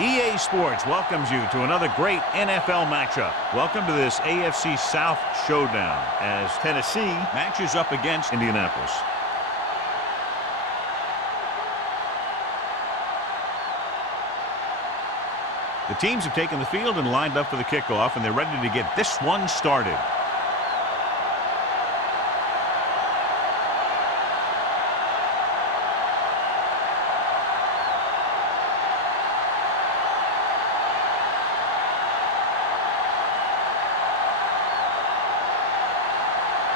EA Sports welcomes you to another great NFL matchup. Welcome to this AFC South showdown as Tennessee matches up against Indianapolis. The teams have taken the field and lined up for the kickoff, and they're ready to get this one started.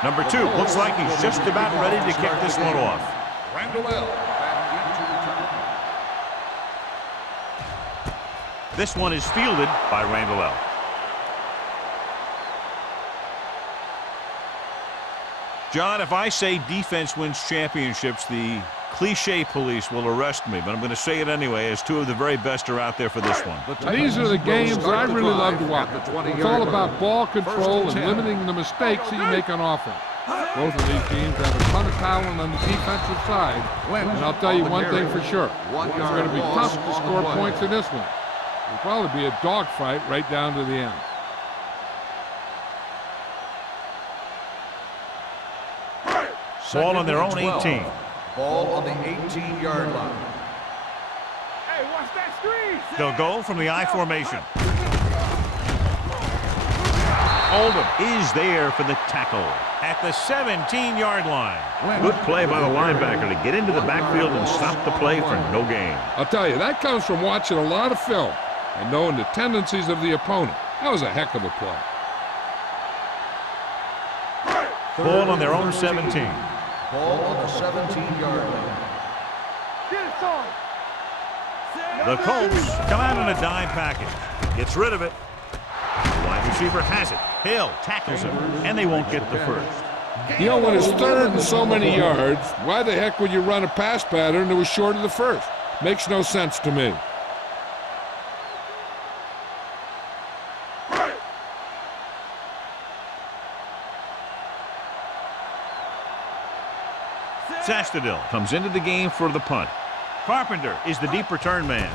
Number 2 looks like he's just about ready to kick this one off. This one is fielded by Randall L. John, if I say defense wins championships, the cliche police will arrest me, but I'm going to say it anyway, as two of the very best are out there for this one. These are the games that I really love to watch. It's all about ball control and limiting the mistakes that you make on offense. Both of these teams have a ton of talent on the defensive side, and I'll tell you one thing for sure. It's going to be tough to score points in this one. It'll probably be a dogfight right down to the end. Ball on their own 18. Ball on the 18-yard line. Hey, watch that screen. They'll go from the I formation. Oldham is there for the tackle at the 17-yard line. Good play by the linebacker to get into the backfield and stop the play for no gain. I'll tell you, that comes from watching a lot of film and knowing the tendencies of the opponent. That was a heck of a play. Ball on their own 17. Ball on the 17-yard line. The Colts come out in a dime package. Gets rid of it. The wide receiver has it. Hill tackles him, and they won't get the first. You know, when it's third and so many yards, why the heck would you run a pass pattern that was short of the first? Makes no sense to me. Sastadil comes into the game for the punt. Carpenter is the deep return man.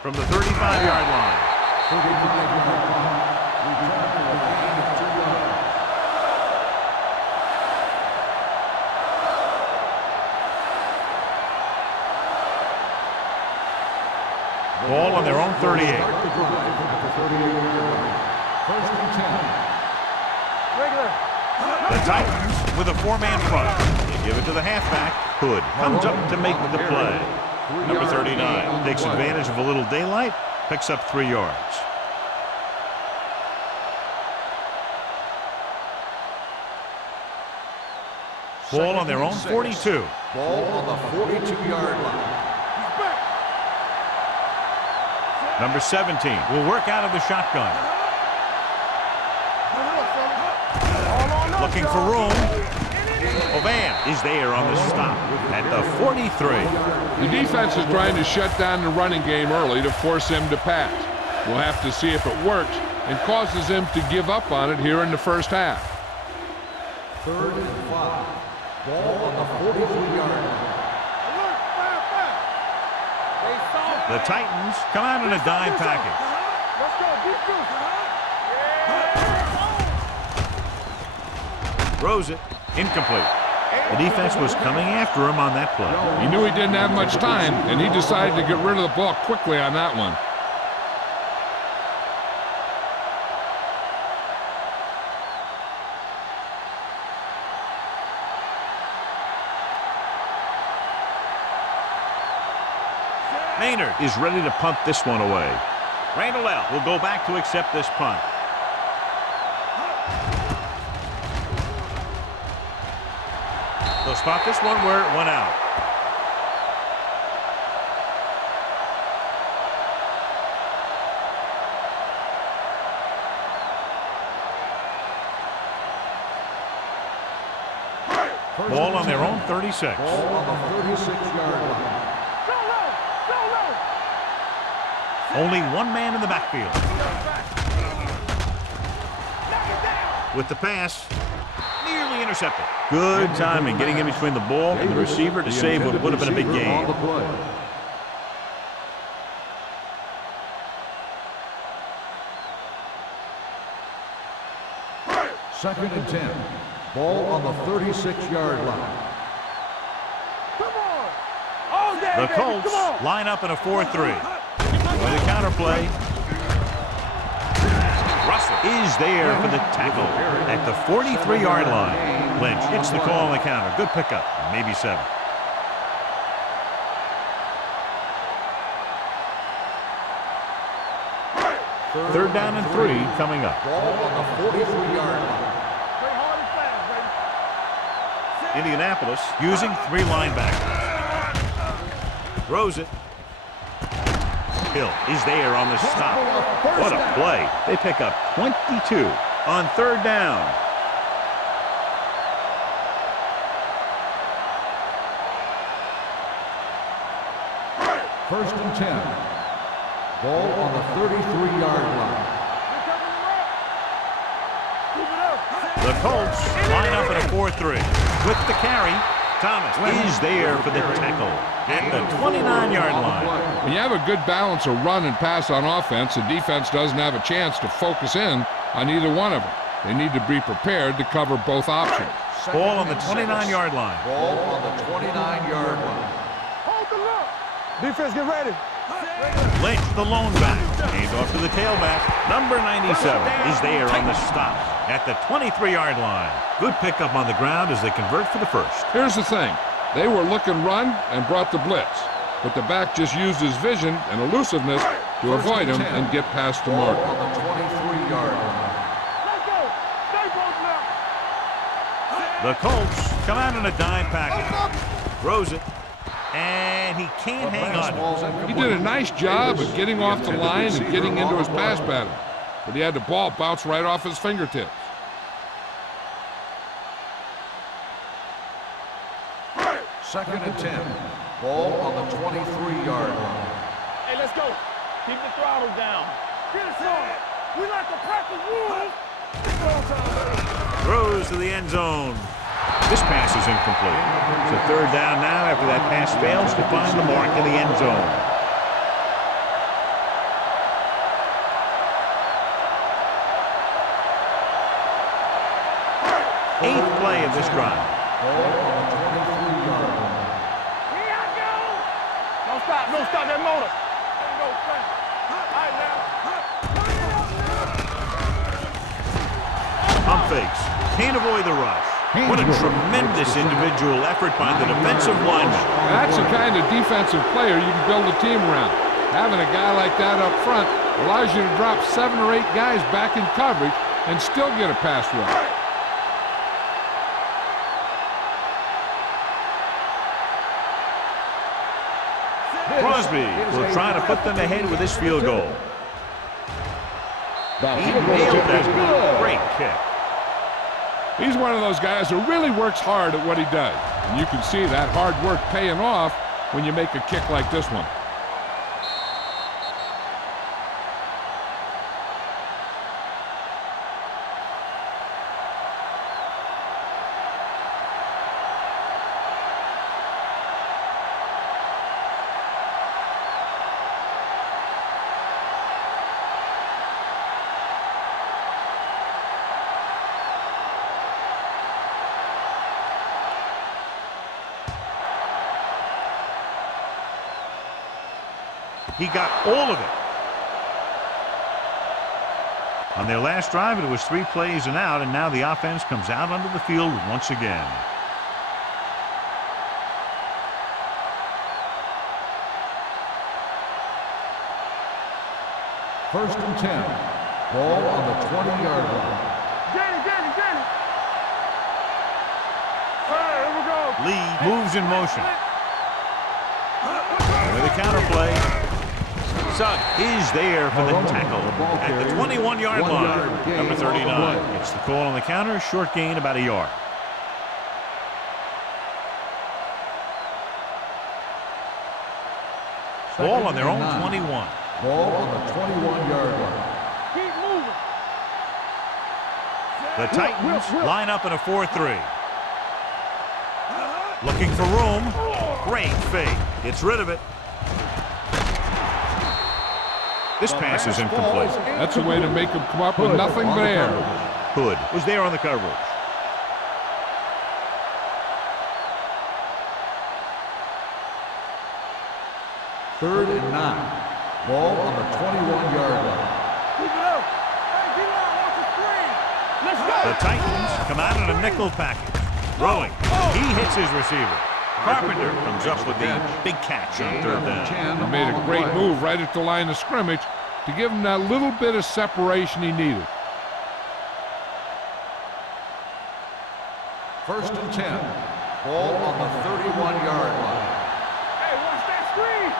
From the 35-yard line. Ball on their own 38. First and 10. The Titans with a four-man front. They give it to the halfback. Hood comes up to make the play. Number 39 takes advantage of a little daylight, picks up 3 yards. Ball on their own 42. Ball on the 42-yard line. Number 17 will work out of the shotgun. Looking for room. Ovan is there on the stop at the 43. The defense is trying to shut down the running game early to force him to pass. We'll have to see if it works and causes him to give up on it here in the first half. 3rd and 5. Ball on the 43-yard line. The Titans come out in a dime package. Throws it. Incomplete. The defense was coming after him on that play. He knew he didn't have much time, and he decided to get rid of the ball quickly on that one. Maynard is ready to punt this one away. Randall L. will go back to accept this punt. They'll spot this one where it went out. Ball on their own 36. Ball on the 36-yard line. Only one man in the backfield. With the pass, nearly he intercepted. Good timing, getting in between the ball and the receiver to save what would have been a big gain. Second and 10. Ball on the 36-yard line. Come on. All day, The baby. Colts Come on. line up in a 4-3. With a counter play. Russell is there for the tackle at the 43-yard line. Lynch gets the call on the counter. Good pickup. Maybe 7. Third down and 3 coming up. Ball on the 43-yard line. Play hard and fast, baby. Indianapolis using 3 linebackers. Throws it. Hill is there on the stop. What a play. They pick up 22 on third down. First and 10. Ball on the 33-yard line. The Colts line up in a 4-3. With the carry, Thomas is there for the tackle at the 29-yard line. When you have a good balance of run and pass on offense, the defense doesn't have a chance to focus in on either one of them. They need to be prepared to cover both options. Ball on the 29-yard line. Ball on the 29-yard line. Hold the look. Defense, get ready. Lynch, the lone back. Hands off to the tailback. Number 97 is there on the stop at the 23-yard line. Good pickup on the ground as they convert for the first. Here's the thing. They were looking run and brought the blitz, but the back just used his vision and elusiveness to avoid him and get past the mark. On the 23-yard line. Let's go. Stay close now. The Colts come out in a dime package. Throws it. And he can't hang on. He did a nice job of getting off the line and getting into his pass pattern, but he had the ball bounce right off his fingertips. Second and 10. Ball on the 23-yard line. Hey, let's go. Keep the throttle down. Get us on. We like to practice rules. Throws to the end zone. This pass is incomplete. It's a third down now after that pass fails to find the mark in the end zone. Eighth play of this drive. Ball on the 23-yard line. Here I go. Don't stop. Don't stop that motor. There you go, Frank. All right, now. Pump fakes. Can't avoid the rush. What a tremendous individual effort by the defensive lineman. That's the kind of defensive player you can build a team around. Having a guy like that up front allows you to drop 7 or 8 guys back in coverage and still get a pass rush. Crosby will try to put them ahead with this field goal. He nailed that. Great kick. He's one of those guys who really works hard at what he does. And you can see that hard work paying off when you make a kick like this one. He got all of it. On their last drive, it was 3 plays and out, and now the offense comes out onto the field once again. First and 10. Ball on the 20-yard line. Get it. Here we go. Lee moves in motion. With a counter play. Sugg is there for the tackle at the 21-yard line. Number 39 gets the call on the counter. Short gain, about a yard. Ball on their own 21. Ball on the 21-yard line. Keep moving. The Titans line up in a 4-3. Looking for room. Great fake. Gets rid of it. This pass is incomplete. That's a way to make him come up with nothing but air. Hood was there on the coverage. Third and 9. Ball on the 21-yard line. Keep it up. Hey, D-line wants a screen. Let's go. The Titans come out in a nickel package. Throwing. He hits his receiver. Carpenter comes up with the big catch on third down. He made a great move right at the line of scrimmage to give him that little bit of separation he needed. First and 10. Ball on the 31-yard line. Hey, watch that screen.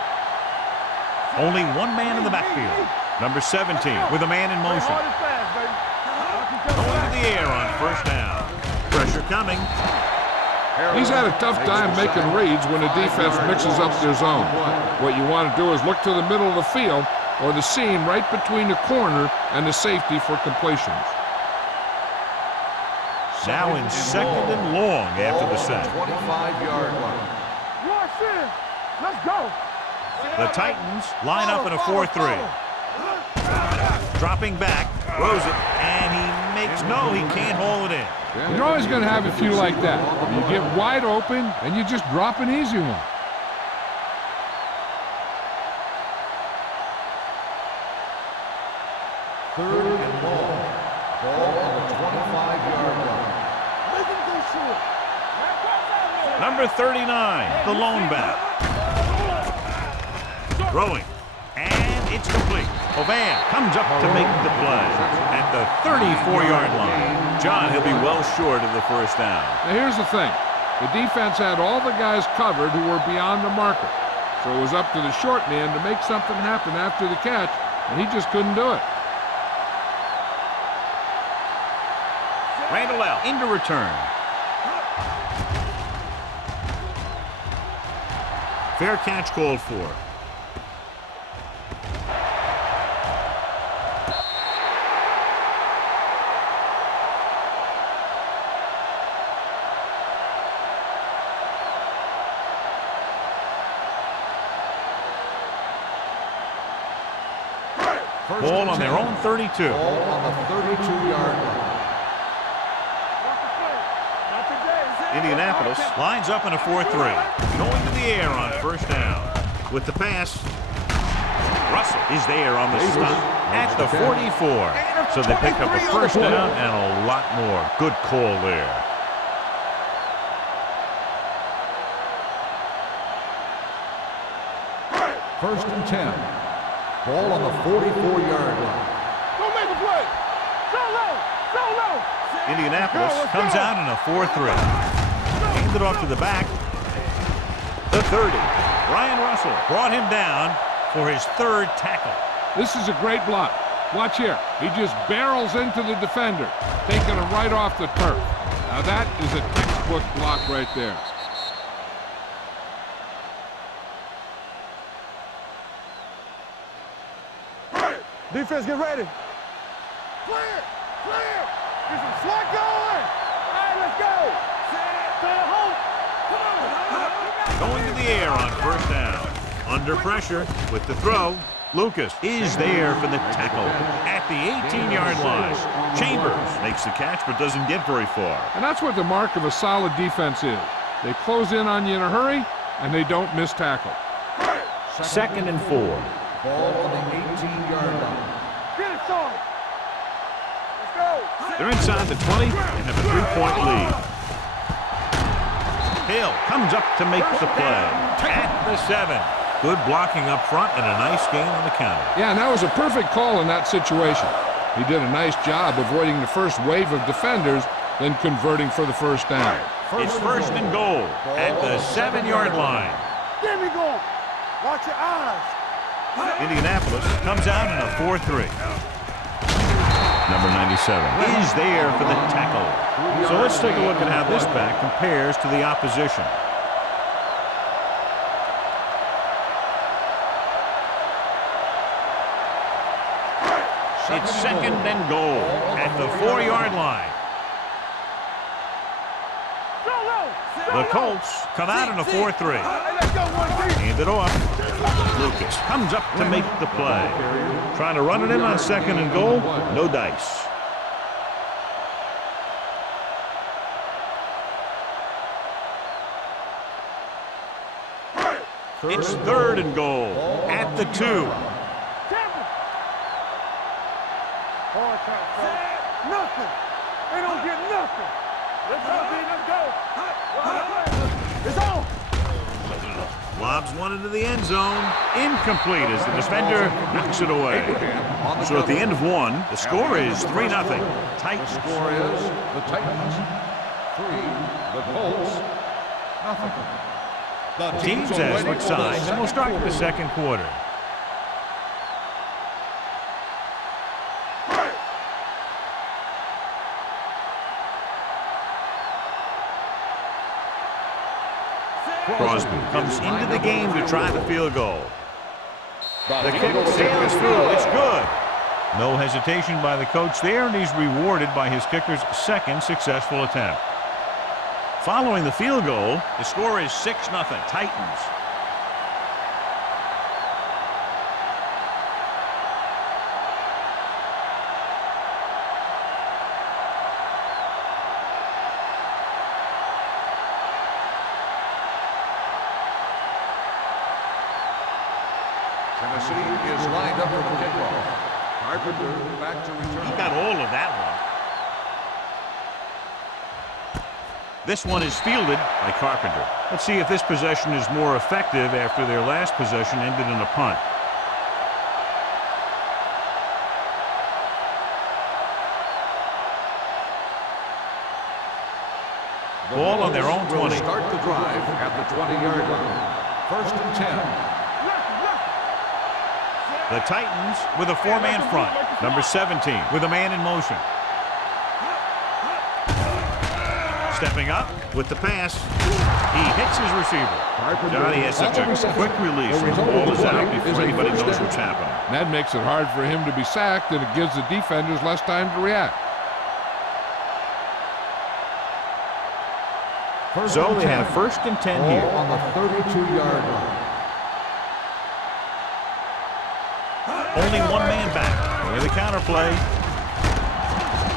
Only one man in the backfield. Number 17 with a man in motion. Hard and fast, baby. Going to the air on first down. Pressure coming. He's had a tough time making reads when the defense mixes up their zone. What you want to do is look to the middle of the field or the seam right between the corner and the safety for completions. Now in second and long after the set. 25-yard line. Watch this. Let's go. The Titans line up in a 4-3. Dropping back, throws it, and he can't haul it in. You're always going to have a few like that. You get wide open and you just drop an easy one. Third and long. Ball on the 25-yard line. Make him go short. Number 39, the lone back. Throwing, and it's complete. Ovan comes up to make the play at the 34-yard line. John, he'll be well short of the first down. Now here's the thing. The defense had all the guys covered who were beyond the marker. So it was up to the short man to make something happen after the catch, and he just couldn't do it. Randall L. into return. Fair catch called for. Ball on their own 32. Ball on the 32-yard line. Indianapolis lines up in a 4-3. Going to the air on first down. With the pass, Russell is there on the stop at the 44. So they pick up a first down and a lot more. Good call there. First and 10. Ball on the 44-yard line. Don't make a play. So low. So low. Indianapolis comes out in a 4-3. Hand it off to the back. The 30. Ryan Russell brought him down for his third tackle. This is a great block. Watch here. He just barrels into the defender, taking him right off the turf. Now that is a textbook block right there. Defense, get ready. Clear. Clear. Get some slot going. All right, let's go. Stay home. Come on. Going to the air on first down. Under pressure with the throw. Lucas is there for the tackle at the 18-yard line. Chambers makes the catch but doesn't get very far. And that's what the mark of a solid defense is. They close in on you in a hurry, and they don't miss tackle. Second and 4. Ball on the 18-yard line. Get it, Sean. Let's go. They're inside the 20 and have a 3-point lead. Hill comes up to make the play at the 7. Good blocking up front and a nice gain on the counter. Yeah, and that was a perfect call in that situation. He did a nice job avoiding the first wave of defenders, then converting for the first down. It's first and goal at the 7-yard line. Get me going. Watch your eyes. Indianapolis comes out in a 4-3. Number 97 is there for the tackle. So let's take a look at how this back compares to the opposition. It's second and goal at the 4-yard line. The Colts come out in a 4-3. Hey, let's go, 1-3. Hand it off. Lucas comes up to make the play. Trying to run it in on second and goal. No dice. It's third and goal at the 2. Hard count, fellas. Nothing. They don't get nothing. Let's go, B. Let's go. It's on. Lobs one into the end zone. Incomplete as the defender knocks it away. So at the end of one, the score is 3-0. Tight Score is the Titans 3, the Colts nothing. The teams as switch sides, and we'll start the second quarter. Crosby comes into the game to try the field goal. The kick sails through. It's good. No hesitation by the coach there, and he's rewarded by his kicker's second successful attempt. Following the field goal, the score is 6-0 Titans. Tennessee is lined up for the kickoff. Carpenter back to return. He got all of that one. This one is fielded by Carpenter. Let's see if this possession is more effective after their last possession ended in a punt. Ball on their own 20. Will start the drive at the 20-yard line. First and 10. The Titans with a 4-man front. Number 17 with a man in motion. Stepping up with the pass. He hits his receiver. Johnny has such a quick release when the ball is out before anybody knows what's happening. That makes it hard for him to be sacked, and it gives the defenders less time to react. So they have first and 10 here. On the 32-yard line. Only one man back. With the counter play.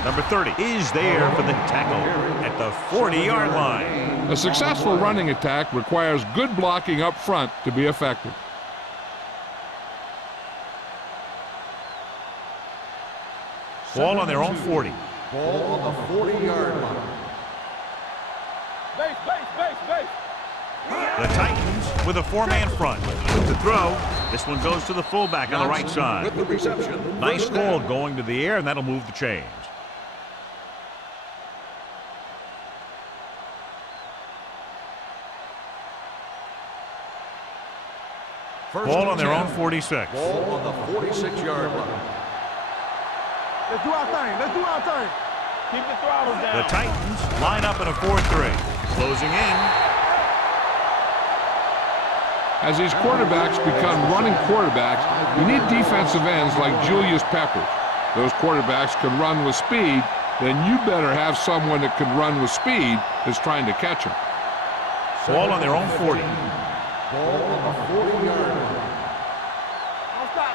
Number 30 is there for the tackle at the 40-yard line. A successful running attack requires good blocking up front to be effective. Ball on their own 40. Ball on the 40-yard line. Base. The Titans with a 4-man front. With the throw, this one goes to the fullback on the right side. With the reception. Nice ball going to the air, and that'll move the chains. Ball on their own 46. Ball on the 46-yard line. Let's do our thing. Keep the throttle down. The Titans line up in a 4-3. Closing in. As these quarterbacks become running quarterbacks, you need defensive ends like Julius Peppers. Those quarterbacks can run with speed, then you better have someone that can run with speed that's trying to catch them. Ball on their own 40. Ball on the 40-yard line.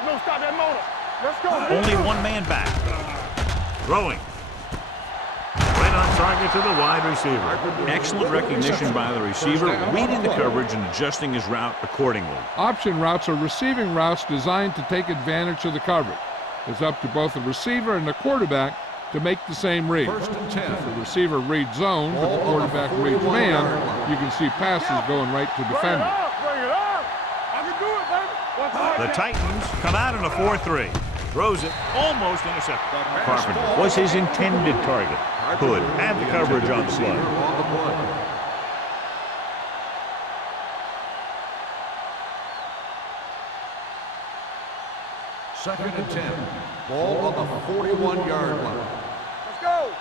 Don't stop that motor. Let's go. Only one man back. Throwing. Right on target to the wide receiver. Excellent recognition by the receiver, reading the coverage and adjusting his route accordingly. Option routes are receiving routes designed to take advantage of the coverage. It's up to both the receiver and the quarterback to make the same read. First and 10. If the receiver reads zone, but the quarterback reads man, you can see passes going right to defender. Bring it up. I can do it, baby. The Titans come out in a 4-3. Throws it, almost intercepted. Carpenter was his intended target. Hood had the coverage on the play. Second and 10. Ball on the 41-yard line. Let's go.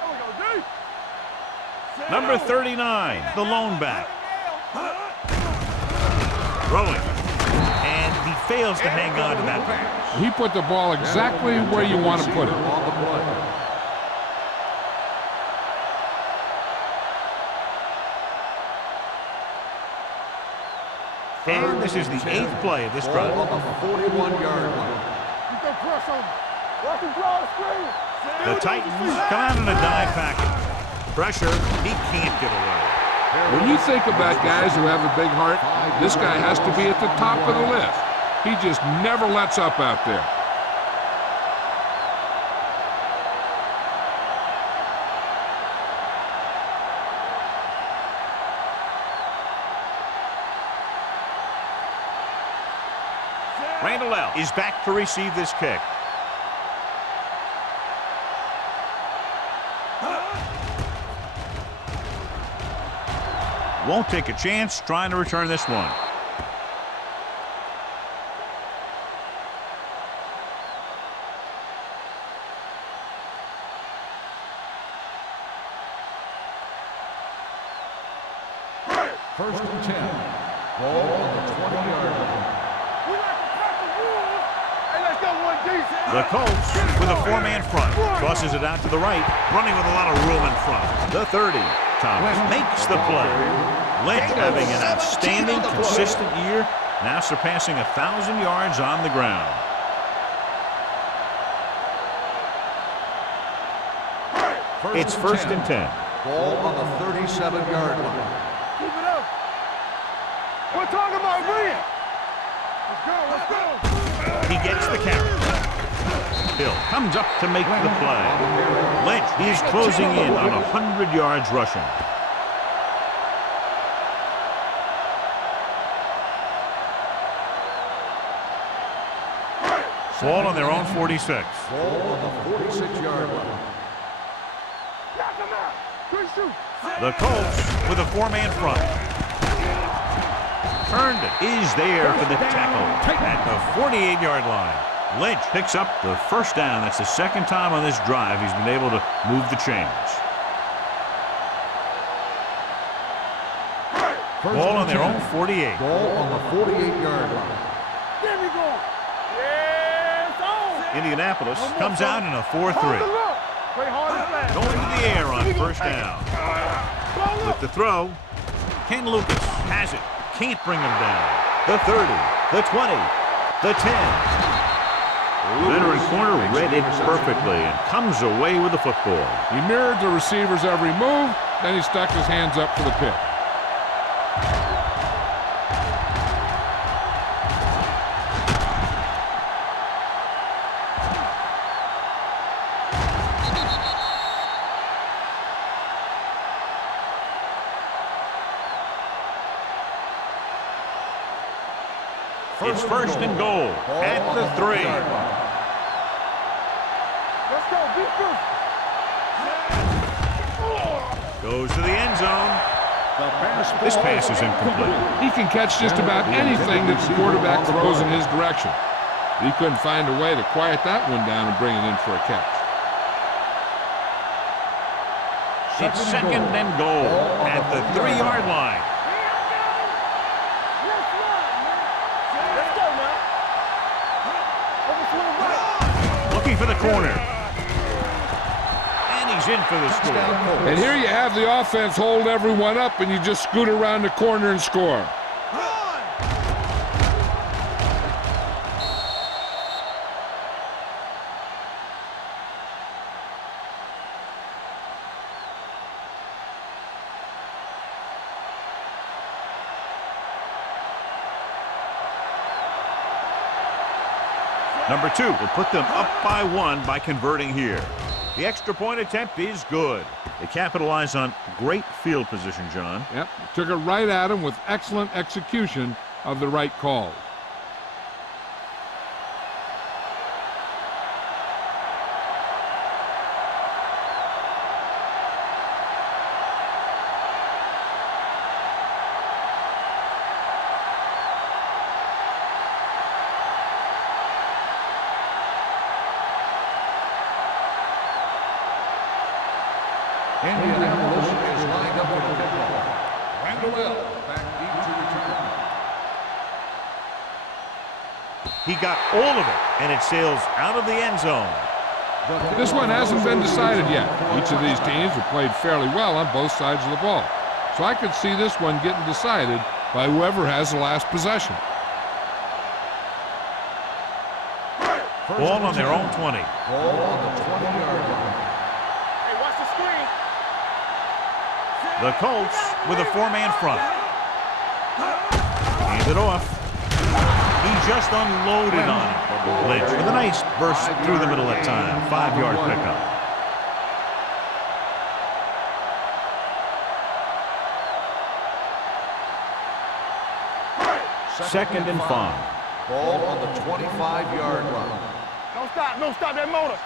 There we go, D. Number 39, the lone back. Throwing. And he fails to hang on to that pass. He put the ball exactly where you want to put it. On the play. And this is the 8th play of this drive. Ball on the 41-yard line. You can press on him. Watch him draw the screen. The Titans come out in a dive package. Pressure, he can't get away. When you think about guys who have a big heart, this guy has to be at the top of the list. He just never lets up out there. Randall is back to receive this kick. Won't take a chance trying to return this one. First and 10. Ball on the 20-yard line. We like to cut the rules. Hey, let's go one deep. The Colts with a 4-man front. Tosses it out to the right, running with a lot of room in front. The 30. Thomas makes the play. Lynch having an outstanding, consistent year, now surpassing 1,000 yards on the ground. It's first and 10. Ball on the 37-yard line. Keep it up. We're talking about William. Let's go. He gets the carry. Hill comes up to make the play. Lynch is closing in on 100 yards rushing. Ball on their own 46. Ball on the 46-yard line. Knock him out. Good shoot. The Colts with a 4-man front. Herndon is there for the tackle at the 48-yard line. Lynch picks up the first down. That's the second time on this drive he's been able to move the chains. Ball on their own 48. Ball on the 48-yard line. There we go. Yes, on. Indianapolis comes out in a 4-3. Play hard and fast. Going to the air on first down. With the throw, Ken Lucas has it. Can't bring him down. The 30, the 20, the 10. Veteran corner read it perfectly and comes away with the football. He mirrored the receiver's every move, then he stuck his hands up for the pick. It's first and goal at the 3. Let's go. Beat Goes to the end zone. This pass is incomplete. He can catch just about anything that the quarterback throws in his direction. He couldn't find a way to quiet that one down and bring it in for a catch. It's second and goal at the 3-yard line. Looking for the corner. And he's in for the score. And here you have the offense hold everyone up, and you just scoot around the corner and score. Number 2 will put them up by 1 by converting here. The extra point attempt is good. They capitalize on great field position, John. Yep, took it right at him with excellent execution of the right calls. Indianapolis is lined up with the kickoff. Randall back deep to return. He got all of it, and it sails out of the end zone. This one hasn't been decided yet. Each of these teams have played fairly well on both sides of the ball. So I could see this one getting decided by whoever has the last possession. Ball on their own 20. Ball on the 20-yard line. Hey, watch the screen. The Colts with a 4-man front. Hand it off. He just unloaded on him. Lynch with a nice burst through the middle of time. 5-yard pickup. Second and 5. Ball on the 25-yard line. Don't stop that motor.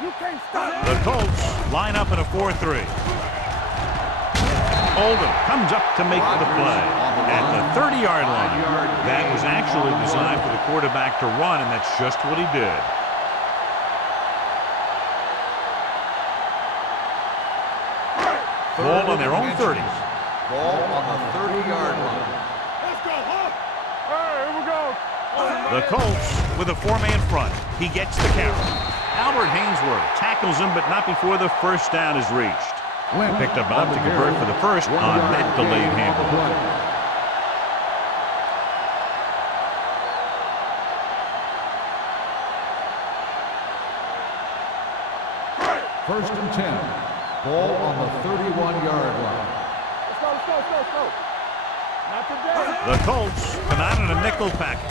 You can't stop it. The Colts line up in a 4-3. Oldham comes up to make the play at the 30-yard line. That was actually designed for the quarterback to run, and that's just what he did. Ball on their own 30. Ball on the 30-yard line. Let's go, huh? Hey, here we go. The Colts with a 4-man front. He gets the carry. Albert Hainsworth tackles him, but not before the first down is reached. Picked up enough to convert for the first on that delayed handle. First and 10. Ball on the 31-yard line. Let's go. Not today. The Colts come out in a nickel package.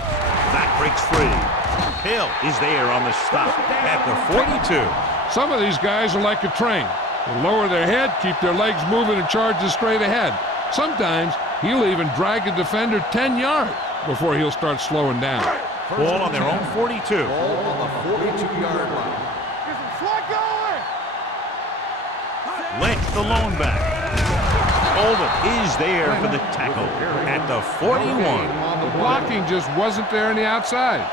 That breaks free. Hill is there on the stop at the 42. Some of these guys are like a train. They lower their head, keep their legs moving, and charge straight ahead. Sometimes he'll even drag a defender 10 yards before he'll start slowing down. Ball on their own 42. Ball on the 42-yard line. Get some slack going. Lynch, the lone back. Oldham is there for the tackle at the 41. The blocking just wasn't there on the outside.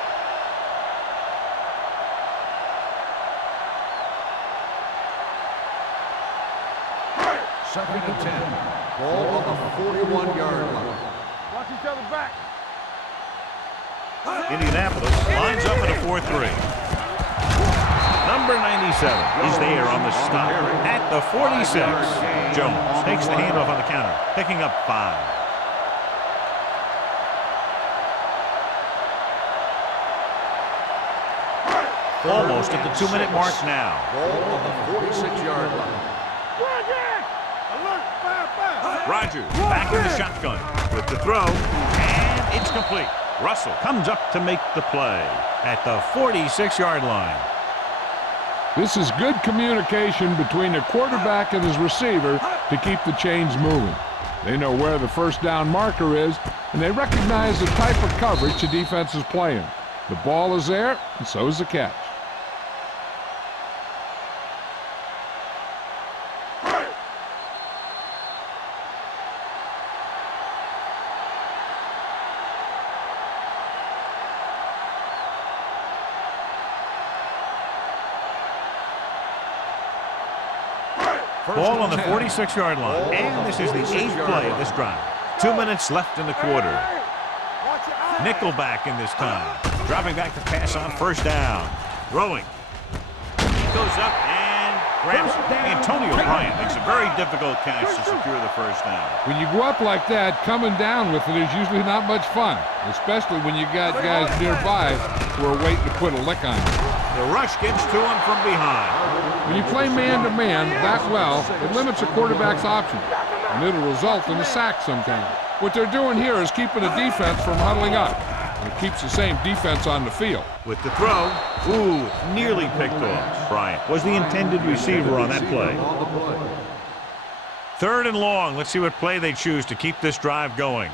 Second and 10. Ball on the 41-yard line. Watch each other back. Indianapolis lines up in a 4-3. Number 97 is there on the stop at the 46. Jones takes the handoff on the counter, picking up 5. Almost at the 2-minute mark now. Ball on the 46-yard line. Alert, fire. Rodgers back in the shotgun with the throw, and it's complete. Russell comes up to make the play at the 46-yard line. This is good communication between the quarterback and his receiver to keep the chains moving. They know where the first down marker is, and they recognize the type of coverage the defense is playing. The ball is there, and so is the catch. Ball on the 46-yard line. And this is the 8th play of this drive. 2 minutes left in the quarter. Nickelback in this time. Dropping back to pass on first down. Throwing. He goes up and grabs it. Antonio Bryant makes a very difficult catch to secure the first down. When you go up like that, coming down with it is usually not much fun, especially when you got guys nearby who are waiting to put a lick on you. The rush gets to him from behind. When you play man-to-man that well, it limits a quarterback's options, and it'll result in a sack sometimes. What they're doing here is keeping the defense from huddling up. And it keeps the same defense on the field. With the throw, nearly picked off. Bryant was the intended receiver on that play. Third and long. Let's see what play they choose to keep this drive going.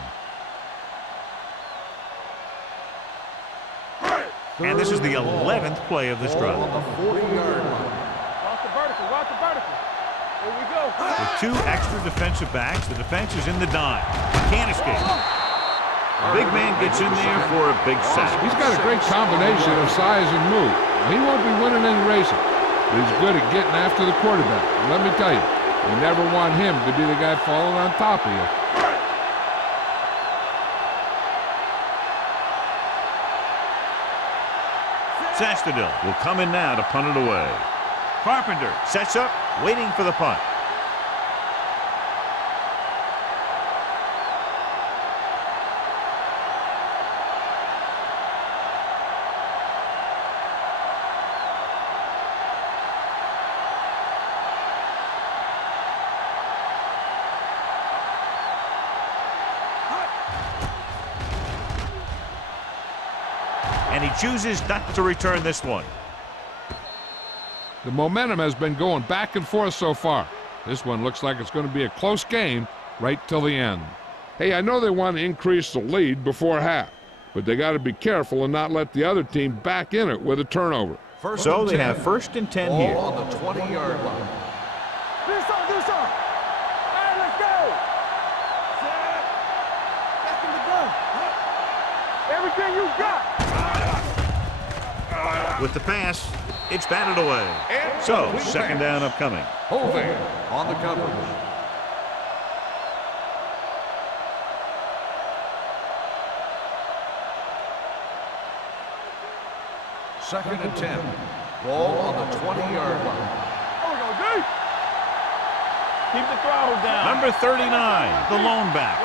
And this is the 11th play of this drive. Ball on the 40-yard line. Watch the vertical. Here we go. With 2 extra defensive backs, the defense is in the dime. Can't escape. Big man gets in there for a big sack. He's got a great combination of size and move. He won't be winning any races, but he's good at getting after the quarterback. And let me tell you, you never want him to be the guy falling on top of you. Sastadil will come in now to punt it away. Carpenter sets up, waiting for the punt. And he chooses not to return this one. The momentum has been going back and forth so far. This one looks like it's going to be a close game right till the end. Hey, I know they want to increase the lead before half, but they got to be careful and not let the other team back in it with a turnover. So they have 1st and 10 here. Ball on the 20-yard line. Do something. Hey, let's go. Set. Back in the gun. Everything you got. With the pass, it's batted away. So, 2nd down upcoming. Holding on the coverage. Second and 10. Ball on the 20-yard line. Oh, we go deep. Keep the throttle down. Number 39, the lone back.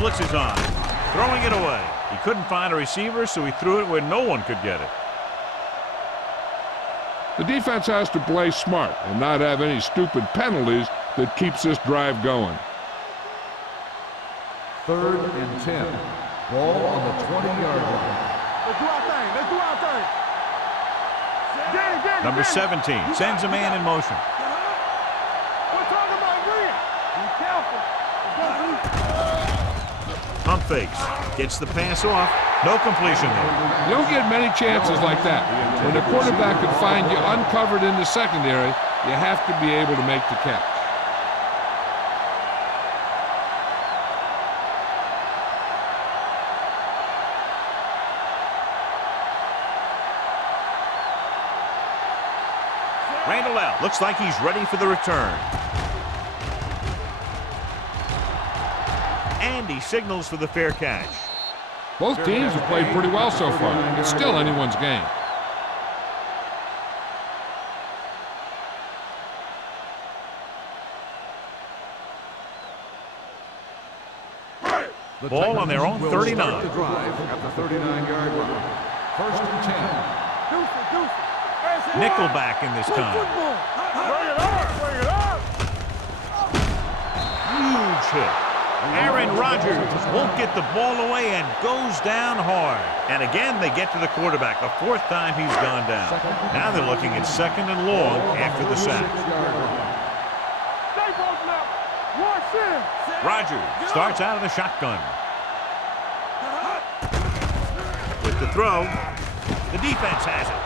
Blitz is on, throwing it away. He couldn't find a receiver, so he threw it where no one could get it. The defense has to play smart and not have any stupid penalties that keeps this drive going. 3rd and 10. Ball on the 20-yard line. Let's do our thing. Danny, Number 17 sends a man in motion. We're talking about Green. Be careful. Pump fakes, gets the pass off. No completion there. You don't get many chances like that. When the quarterback can find you uncovered in the secondary, you have to be able to make the catch. Randall out. Looks like he's ready for the return. And he signals for the fair catch. Both teams have played pretty well so far. It's still anyone's game. Ball on their own 39. The drive at the 39-yard line. 1st and 10. Nickelback in this time. Bring it up. Huge hit. Aaron Rodgers won't get the ball away and goes down hard. And again, they get to the quarterback. The 4th time he's gone down. Now they're looking at 2nd and long after the sack. Rodgers starts out of the shotgun. With the throw, the defense has it.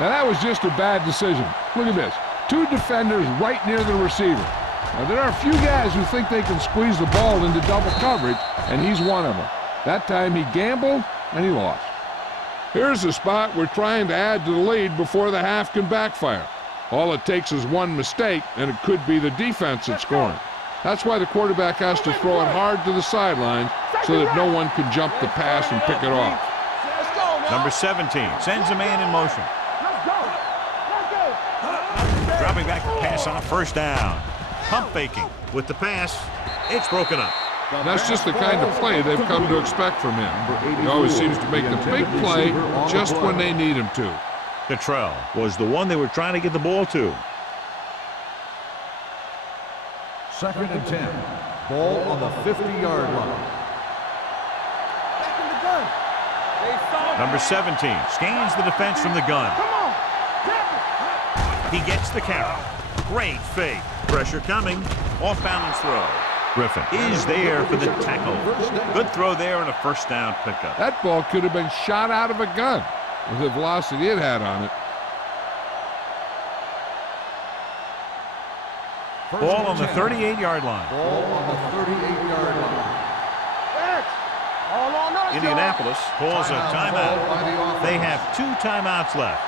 Now that was just a bad decision. Look at this. 2 defenders right near the receiver. Now there are a few guys who think they can squeeze the ball into double coverage, and he's one of them. That time he gambled, and he lost. Here's a spot we're trying to add to the lead before the half can backfire. All it takes is one mistake, and it could be the defense that's scoring. That's why the quarterback has to throw it hard to the sideline so that no one can jump the pass and pick it off. Number 17 sends a man in motion. Dropping back to pass on 1st down. Pump faking with the pass. It's broken up. That's just the kind of play they've come to expect from him. He always seems to make the big play just when they need him to. Cottrell was the one they were trying to get the ball to. 2nd and 10. Ball on the 50-yard line. Number 17 scans the defense from the gun. He gets the carry. Great fake. Pressure coming. Off balance throw. Griffin is there for the tackle. Good throw there and a 1st down pickup. That ball could have been shot out of a gun with the velocity it had on it. Ball on the 38-yard line. Ball on the 38-yard line. Indianapolis calls a timeout. They have 2 timeouts left.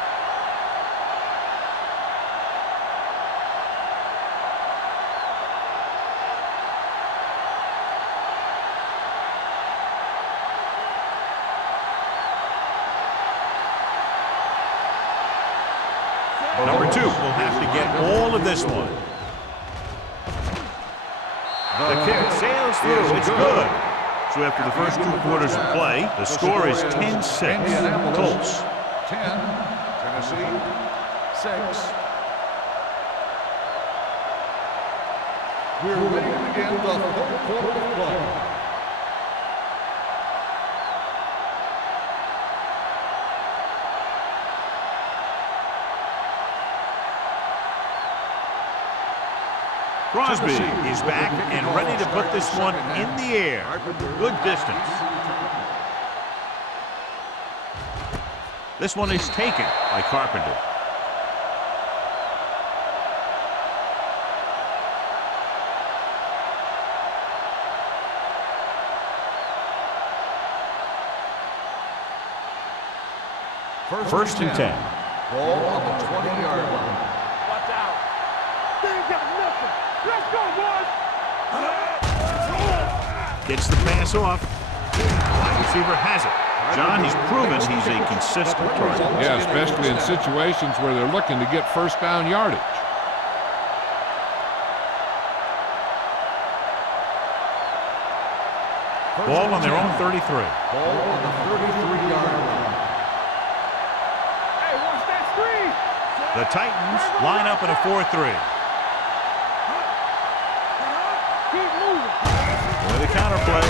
Number 2 will have to get all of this one. The kick sails through. It's good. So after the first 2 quarters of play, the score is 10-6. Colts. 10. Tennessee 6. We're ready to begin the third quarter of play. Crosby is back and ready to put this one in the air. Good distance. This one is taken by Carpenter. First and 10. Ball on the 20-yard line. Watch out. They ain't got nothing. Let's go, boys. Gets the pass off. Wide receiver has it. John, he's proven he's a consistent target. Yeah, especially in situations where they're looking to get first down yardage. Ball on their own 33. Ball on the 33-yard line. Hey, watch that screen. The Titans line up in a 4-3. Keep moving. With a counterplay.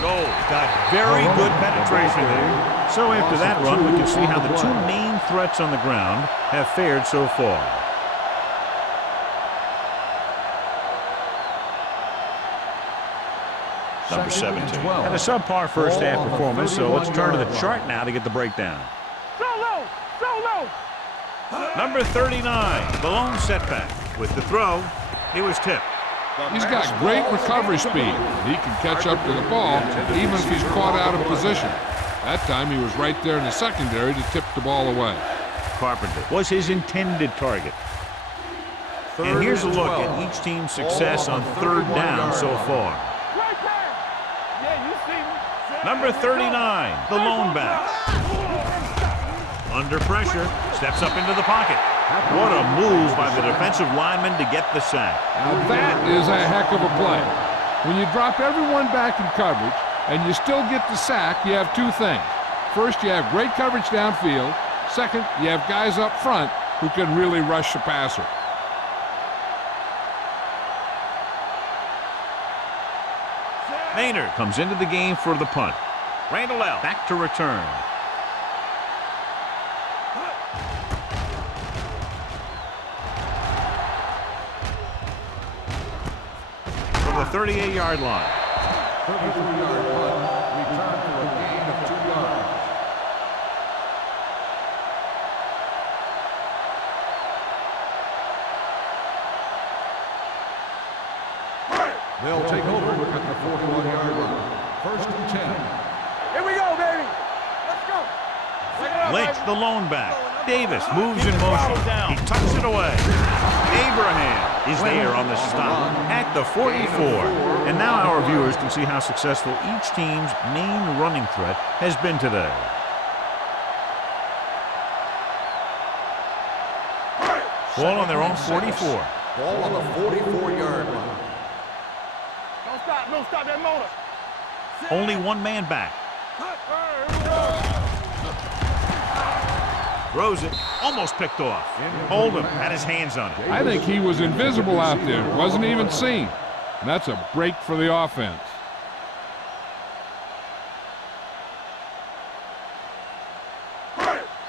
Goal. Got very good penetration there. So after that run, we can see how the two main threats on the ground have fared so far. Number 17. Had a subpar first half performance, so let's turn to the chart now to get the breakdown. Solo. Solo. Number 39, the lone setback. With the throw, he was tipped. He's got great recovery speed. He can catch up to the ball even if he's caught out of position. That time he was right there in the secondary to tip the ball away. Carpenter was his intended target. And here's a look at each team's success on third down so far. Right there. Yeah, you see me. Number 39, the lone back. Under pressure, steps up into the pocket. What a move by the defensive lineman to get the sack. Now that is a heck of a play. When you drop everyone back in coverage and you still get the sack, you have two things. First, you have great coverage downfield. Second, you have guys up front who can really rush the passer. Maynard comes into the game for the punt. Randall back to return. From the 38-yard line. 33-yard punt. Return for a gain of 2 yards. They'll take over at the 41-yard line. First and 10. Here we go, baby. Let's go. Bring it up, Lynch, baby. the lone back. Davis moves in motion. He tucks it away. Abraham is there on the stop at the 44. And now our viewers can see how successful each team's main running threat has been today. Ball on their own 44. Ball on the 44-yard line. Don't stop that motor. Only one man back. Throws it, almost picked off. Oldham had his hands on it. I think he was invisible out there. Wasn't even seen. And that's a break for the offense.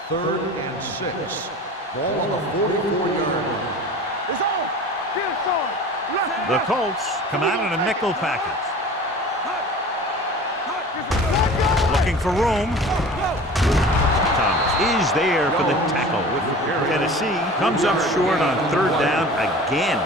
Third and 6. Ball on the 44-yard line. It's on. Get it on. The Colts come out in a nickel package. Looking for room. Thomas is there for the tackle. Tennessee comes up short on third down again.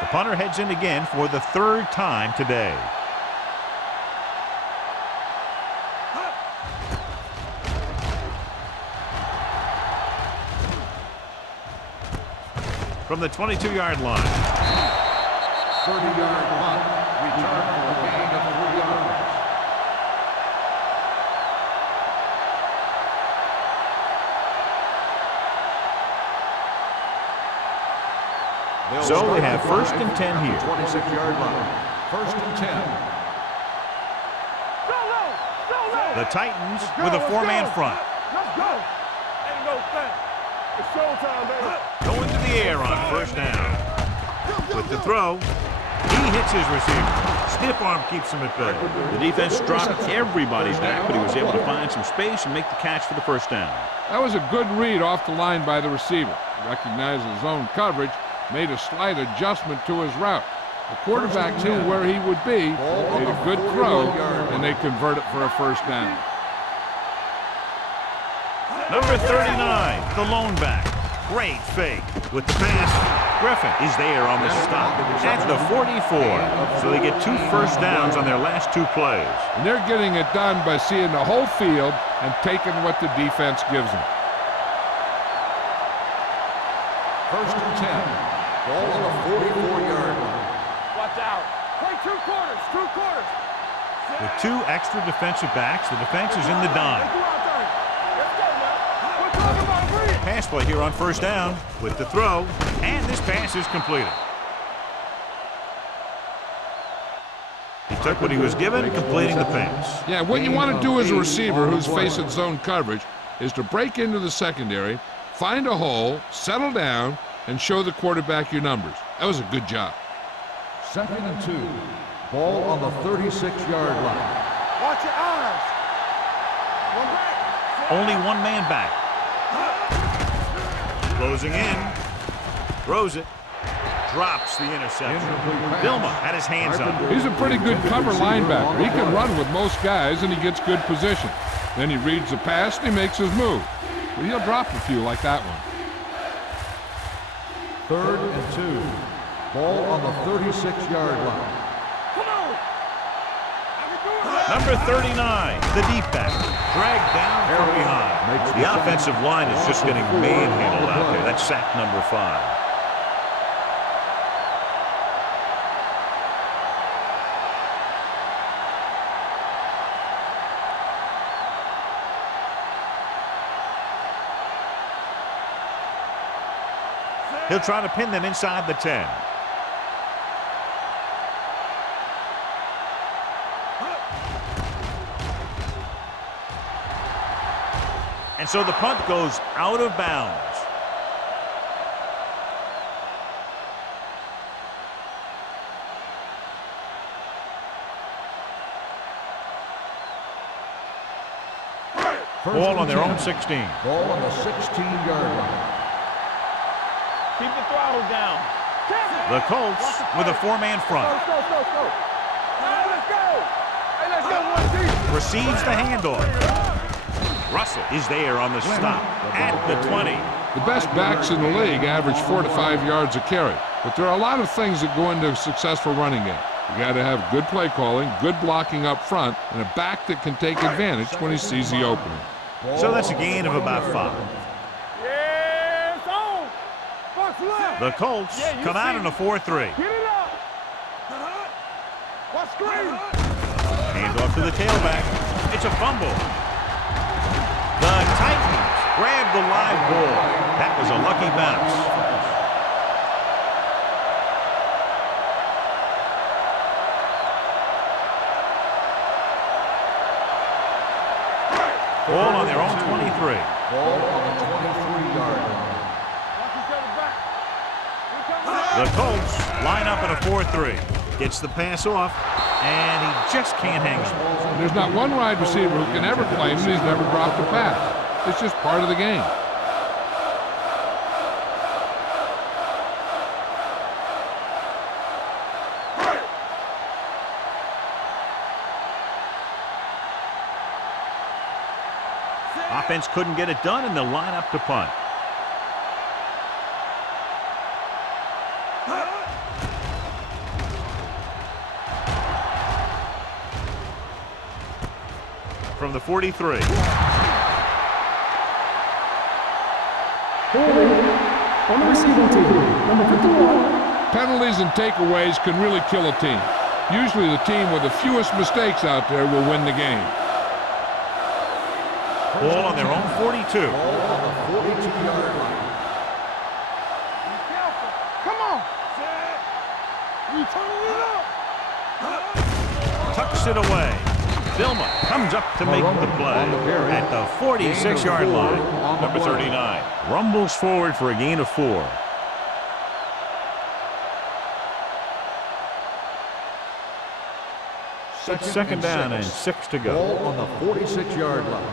The punter heads in again for the third time today. From the 22-yard line. 30-yard punt. Return for a gain of 3 yards. So they have first and 10 here. 26-yard line. First and 10. The Titans with a four-man front. Let's go. Ain't no thing. It's showtime, baby. Going to the air on first down. With the throw, he hits his receiver. Stiff arm keeps him at bay. The defense dropped everybody's back, but he was able to find some space and make the catch for the first down. That was a good read off the line by the receiver. He recognized his zone coverage, made a slight adjustment to his route. The quarterback knew where he would be, made a good throw, and they convert it for a first down. Number 39, the lone back. Great fake. With the pass, Griffin is there on the stop at the 44. So they get 2 first downs on their last 2 plays. And they're getting it done by seeing the whole field and taking what the defense gives them. First and 10. Ball on the 44-yard line. Watch out. Play 2 quarters. 2 quarters. With 2 extra defensive backs, the defense is in the dime. Let's go out there. Let's go, man. We're talking about free. Pass play here on first down with the throw, and this pass is completed. He took what he was given, completing the pass. Yeah, what you want to do as a receiver who's facing zone coverage is to break into the secondary, find a hole, settle down, and show the quarterback your numbers. That was a good job. Second and 2. Ball on the 36-yard line. Watch your eyes. One back. Only one man back. Closing in. Throws it. Drops the interception. Vilma had his hands on. He's a pretty good cover linebacker. He can run with most guys, and he gets good position. Then he reads the pass, and he makes his move. But he'll drop a few like that one. Third and 2. Ball on the 36-yard line. Come on. I can do it. Number 39, the deep back, dragged down from behind. The offensive line is just getting manhandled out there. That's sack number 5. He'll try to pin them inside the 10. And so the punt goes out of bounds. Ball on their own 16. Ball on the 16-yard line. Keep the throttle down. The Colts with a 4-man front. Go. Let's go. Hey, let's go. One deep. Receives the handoff. Russell is there on the stop at the 20. The best backs in the league average 4 to 5 yards a carry. But there are a lot of things that go into a successful running game. You got to have good play calling, good blocking up front, and a back that can take advantage when he sees the opening. So that's a gain of about 5. Yeah, it's on. Bucks left. The Colts come out in a 4-3. Get it up. Watch screen. Handoff to the tailback. It's a fumble. The Titans grab the live ball. That was a lucky bounce. Ball on their own 23. Ball on the 23-yard line. Watch each other back. The Colts line up in a 4-3. Gets the pass off, and he just can't hang on. There's not one wide receiver who can ever claim that he's never dropped a pass. It's just part of the game. Offense couldn't get it done, and they'll line up to punt. From the 43. On the receiving team, number 51. Penalties and takeaways can really kill a team. Usually the team with the fewest mistakes out there will win the game. Ball on their own 42. Ball on the 42-yard line. Be careful. Come on. knocks it away. Vilma comes up to make the play at the 46-yard line. Number 39 rumbles forward for a gain of 4. It's second down and 6 to go. Ball on the 46-yard line.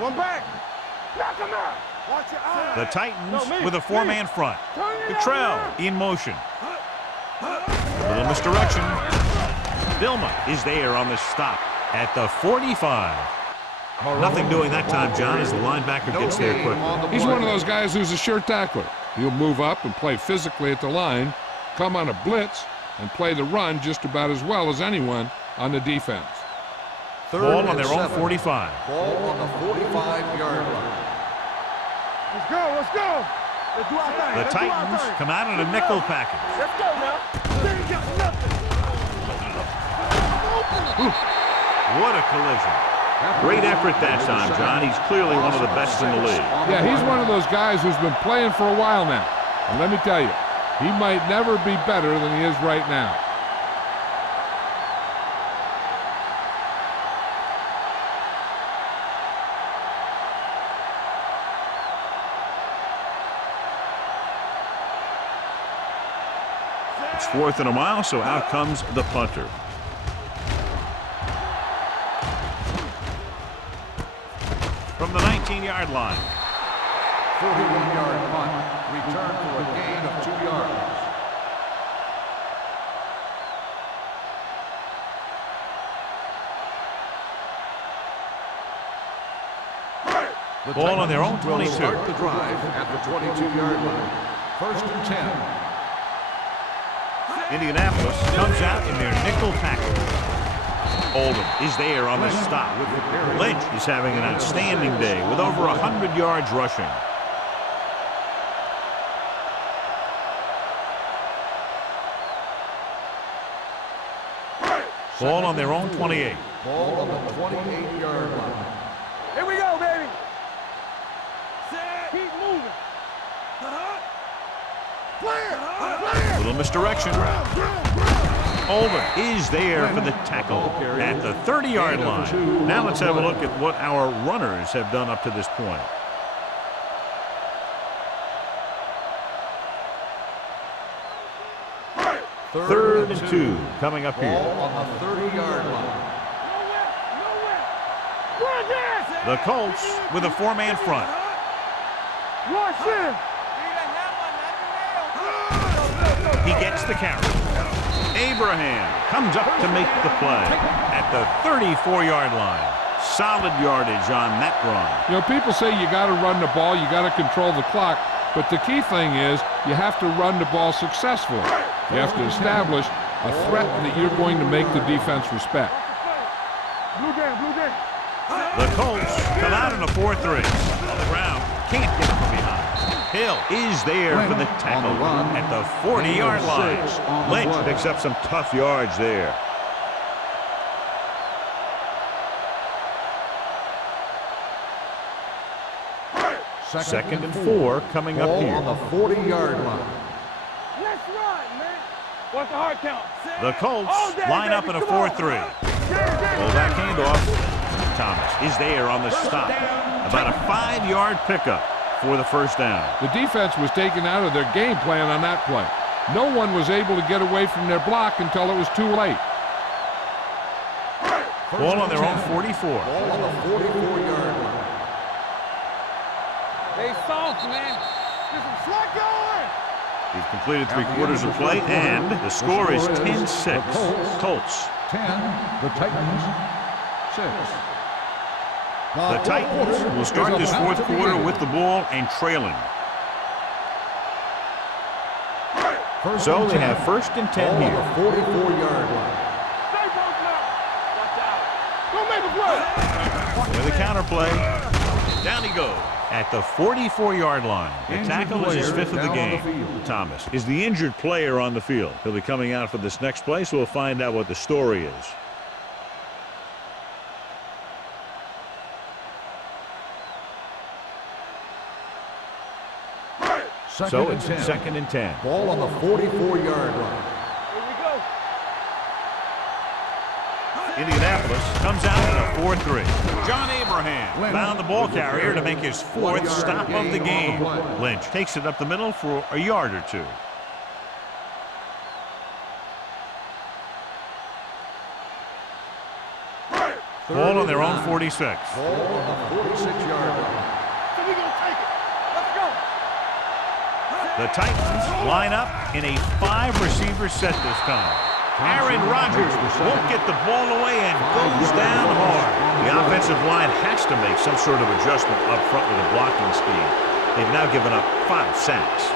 One back. Knock him out. Watch your eyes. The Titans with a 4-man front. Cottrell in motion. A little misdirection. Vilma is there on the stop at the 45. Nothing doing that time, John, as the linebacker gets there quickly. He's one of those guys who's a sure tackler. He'll move up and play physically at the line, come on a blitz, and play the run just about as well as anyone on the defense. Ball on their own 45. Ball on the 45-yard line. Let's go. Let's go. Let's do our thing. The Titans come out in a nickel package. Let's go now. They ain't got nothing. What a collision. Great effort that time, John. He's clearly one of the best in the league. Yeah, he's one of those guys who's been playing for a while now. And let me tell you, he might never be better than he is right now. It's 4th and a mile, so out comes the punter. From the 19-yard line. 41-yard punt. Return for a gain of 2 yards. Ball on their own 22. Start the drive at the 22-yard line. 1st and 10. Indianapolis comes out in their nickel package. Oldham is there on the stop. Lynch is having an outstanding day with over 100 yards rushing. Ball on their own 28. Ball on the 28-yard line. Here we go, baby. Keep moving. Clear. Little misdirection. Oldham is there for the tackle at the 30-yard line. Now let's have a look at what our runners have done up to this point. Third and 2 coming up here. Ball on the 30-yard line. The Colts with a 4-man front. Watch him. He gets the carry. Abraham comes up to make the play at the 34-yard line. Solid yardage on that run. You know, people say you got to run the ball, you got to control the clock, but the key thing is you have to run the ball successfully. You have to establish a threat that you're going to make the defense respect. Blue game, blue game. The Colts come out in a 4-3. On the ground, can't get from behind. Hill is there for the tackle at the 40-yard line. Lynch picks up some tough yards there. Second and 4 coming up Ball here. on the 40-yard line. Let's run, man. What's the hard count? The Colts All day, line up in baby. a Come on. 4-3. Fullback handoff. Thomas is there on the stop. About a 5-yard pickup for the first down. The defense was taken out of their game plan on that play. No one was able to get away from their block until it was too late. Ball on their own 44. Ball on the 44-yard line. They soft, man. Get some slack going. We've completed 3/4 of play, and the score is 10-6. Colts. 10, the Titans 6. The Titans will start this 4th quarter with the ball and trailing. So they have 1st and 10 Ball here. on the 44-yard line. Stay broke now. Watch out. Don't make a play. With a counter play, down he goes at the 44-yard line. The tackle is his 5th of the game. Thomas is the injured player on the field. He'll be coming out for this next play, so we'll find out what the story is. So it's 2nd and 10. Ball on the 44-yard line. Here we go. Indianapolis comes out in a 4-3. John Abraham found the ball carrier to make his fourth stop of the game. Lynch takes it up the middle for a yard or two. Ball on their own 46. Ball on the 46-yard line. So we're going to take it. Let's go. The Titans line up in a 5-receiver set this time. Aaron Rodgers won't get the ball away and goes down hard. The offensive line has to make some sort of adjustment up front with a blocking scheme. They've now given up 5 sacks.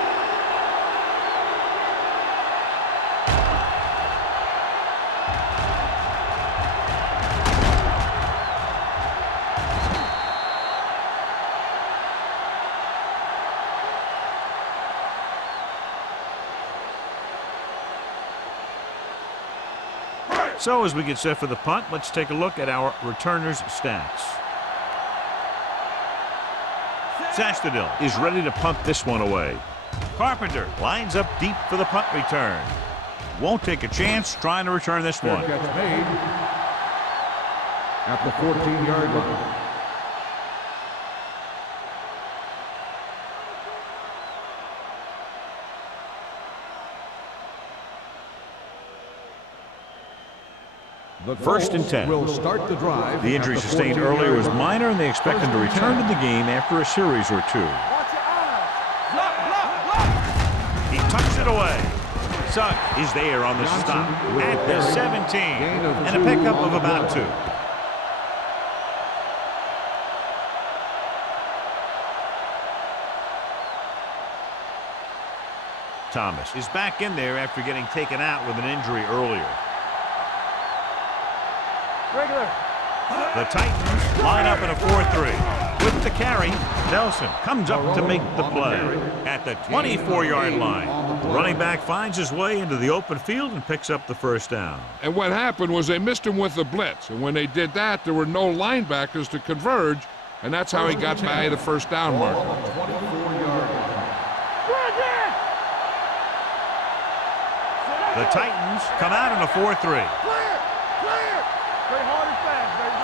So as we get set for the punt, let's take a look at our returners' stats. Sastadil is ready to punt this one away. Carpenter lines up deep for the punt return. Won't take a chance trying to return this one. Catch made at the 14-yard line. First and 10. Will start the drive. The injury sustained earlier was minor, and they expect him to return to the game after a series or two. Watch your eyes. Block, block, block. He tucks it away. Sugg is there on the stop at the 17, and a pickup of about 2. Thomas is back in there after getting taken out with an injury earlier. Regular. The Titans line up in a 4-3. With the carry, Nelson comes up to make the play at the 24-yard line. The running back finds his way into the open field and picks up the first down. And what happened was they missed him with the blitz. And when they did that, there were no linebackers to converge. And that's how he got by the first down mark. The Titans come out in a 4-3. Clear. Clear. Play hard and fast, baby.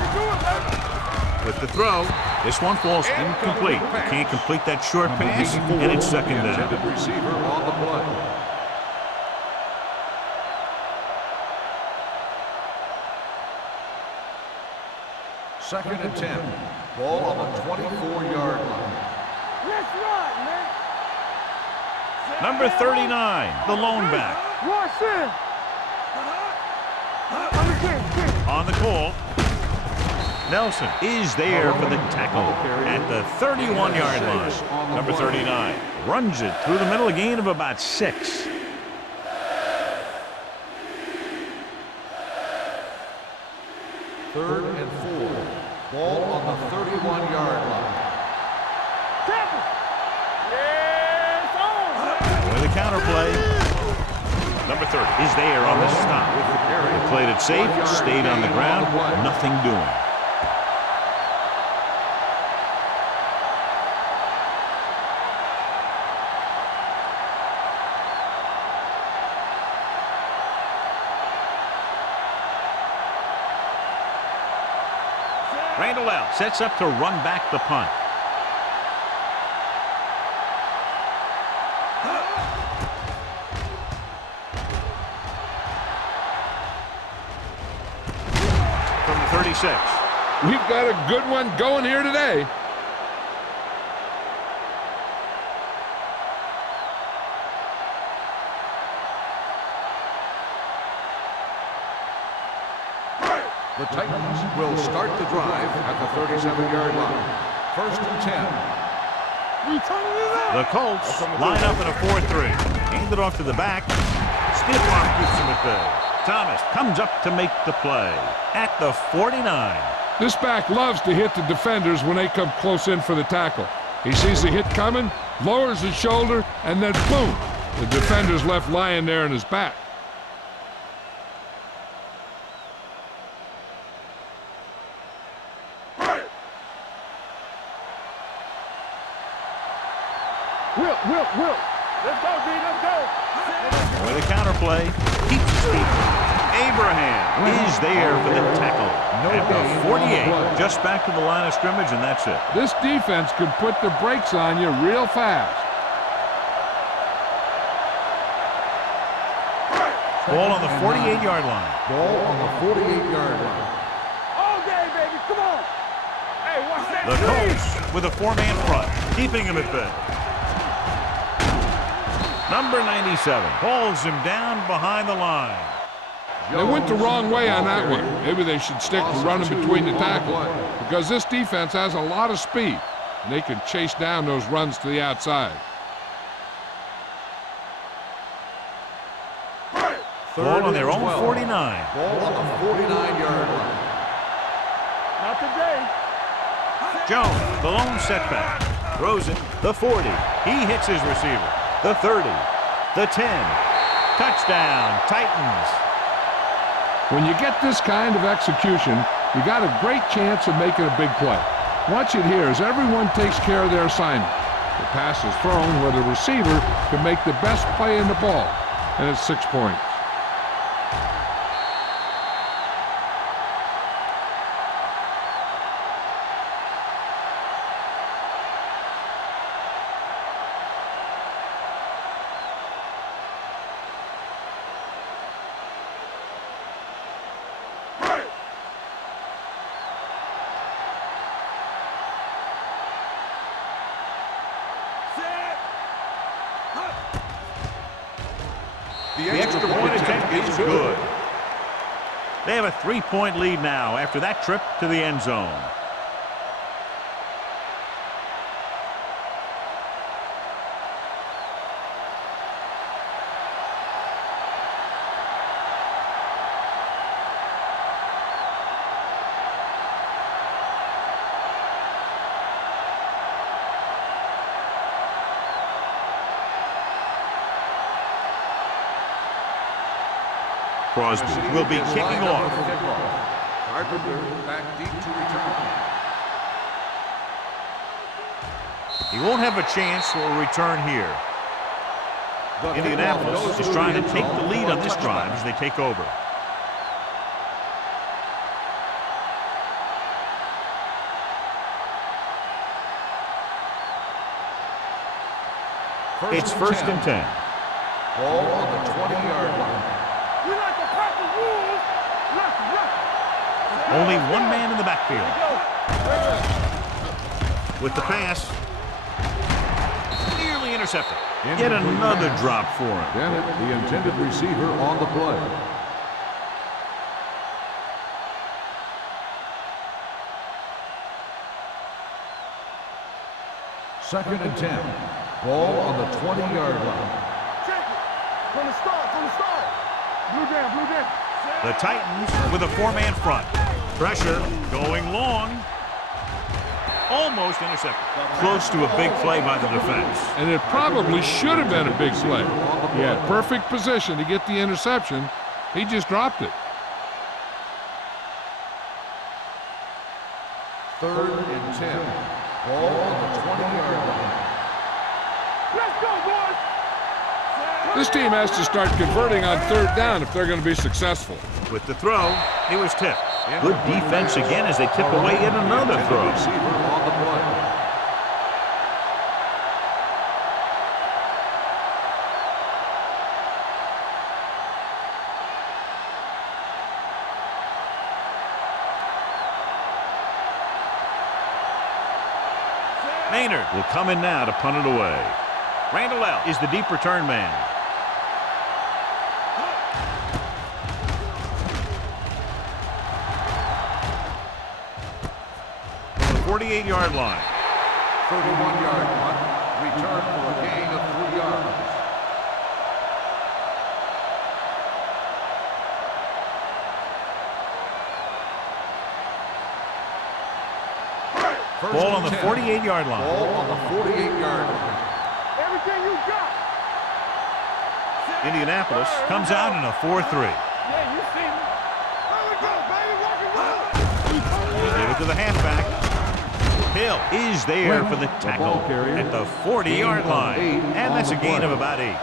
You do it, baby. With the throw, this one falls incomplete. They can't complete that short pass, and it's second down. Receiver on the play. Second and 10. Ball on the 24-yard line. Let's run, man. Number 39, the lone back. Rush in. On the call, Nelson is there for the tackle at the 31-yard line. Number 39 runs it through the middle, a gain of about 6. Third and 4. Ball on the 31-yard line. With the counter play, number 30 is there on the stop. They played it safe, stayed on the ground, nothing doing. Randall L. sets up to run back the punt. From the 36. We've got a good one going here today. The Titans will start the drive at the 37-yard line. First and 10. The Colts line up in a 4-3. Hand it off to the back. Stiff arm keeps him at bay. Thomas comes up to make the play at the 49. This back loves to hit the defenders when they come close in for the tackle. He sees the hit coming, lowers his shoulder, and then boom, the defender's left lying there on his back. Will. Let's go, D. Let's go. With a counter play, keeps his feet. Abraham is there for the tackle at the 48. Just back to the line of scrimmage, and that's it. This defense could put the brakes on you real fast. Ball on the 48-yard line. Ball on the 48-yard line. All day, baby. Come on. Hey, watch that. The Colts with a four-man front, keeping him at bay. Number 97 holds him down behind the line. They went the wrong way on that one. Maybe they should stick to running between the tackles, because this defense has a lot of speed, and they can chase down those runs to the outside. Ball on their own 49. Ball on the 49-yard line. Not today. Jones, the lone setback. Throws it, the 40. He hits his receiver. The 30. The 10. Touchdown, Titans. When you get this kind of execution, you got a great chance of making a big play. Watch it here as everyone takes care of their assignment. The pass is thrown where the receiver can make the best play in the ball, and it's 6 points. The extra point attempt is good. They have a 3-point lead now after that trip to the end zone. Crosby will be kicking off. Carpenter back deep to return. He won't have a chance for a return here. Indianapolis is trying to take the lead on this drive as they take over. It's 1st and 10. Ball on the 20-yard line. We like the proper rules. Only one man in the backfield. With the pass. Nearly intercepted. Yet another drop for him. Bennett, the intended receiver, on the play. Second and 10. Ball on the 20-yard line. Check it. From the start. Blue down. The Titans with a four-man front. Pressure going long. Almost intercepted. Close to a big play by the defense. And it probably should have been a big play. He had perfect position to get the interception. He just dropped it. 3rd and 10. Ball on the 20-yard line. Let's go, boys. This team has to start converting on 3rd down if they're going to be successful. With the throw, it was tipped. Good defense again as they tip away yet another throw. Receiver on the play. Maynard will come in now to punt it away. Randall L. is the deep return man. The 48-yard line. 31-yard punt. Return for a gain of 3 yards. Ball on the 48-yard line. Ball on the 48-yard line. Everything you got. Indianapolis comes out in a 4-3. Yeah, you see me. There we go, baby. Rock and roll. They give it to the halfback. Hill is there for the tackle at the 40-yard line. And that's a gain of about 8.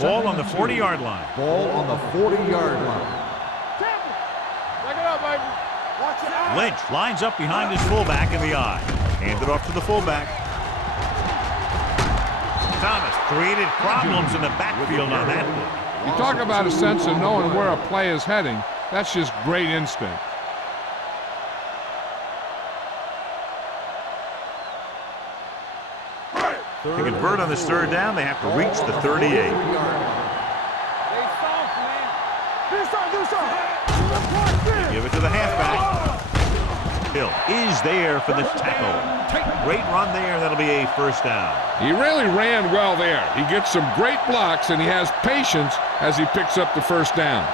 Ball on the 40-yard line. Ball on the 40-yard line. Back it up, baby. Watch your eye. Lynch lines up behind his fullback in the I. Handed off to the fullback. Thomas created problems in the backfield on that play. You talk about a sense of knowing where a play is heading. That's just great instinct. To convert on this third down, they have to reach the 38. Stay soft, man. Do something. Give it to the halfback. Hill is there for the tackle. Great run there. That'll be a first down. He really ran well there. He gets some great blocks, and he has patience as he picks up the first down.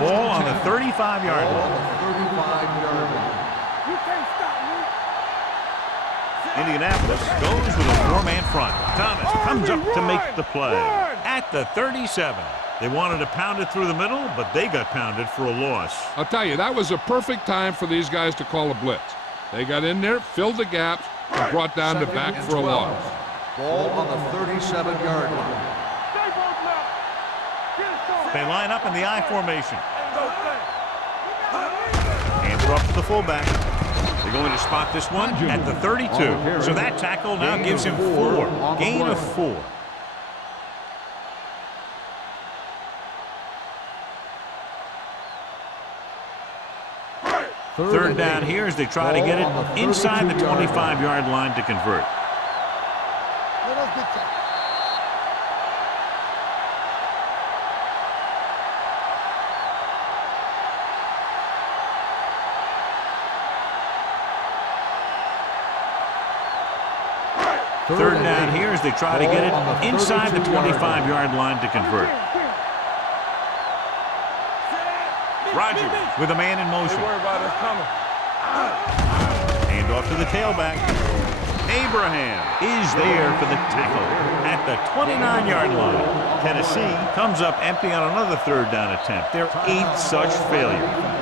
Ball on the 35-yard line. You can't stop me. Indianapolis goes with a four-man front. Thomas comes up to make the play at the 37. They wanted to pound it through the middle, but they got pounded for a loss. I'll tell you, that was a perfect time for these guys to call a blitz. They got in there, filled the gaps, and brought down the back for a loss. Ball on the 37-yard line. They line up in the I formation. Hands it off to the fullback. They're going to spot this one at the 32. So that tackle now gives him 4. Gain of 4. Third down here as they try to get it inside the 25-yard line to convert. Third down here as they try to get it inside the 25-yard line to convert. Rogers with a man in motion. Don't worry about us coming. Hand off to the tailback. Abraham is there for the tackle at the 29-yard line. Tennessee comes up empty on another third down attempt. Their 8th such failure.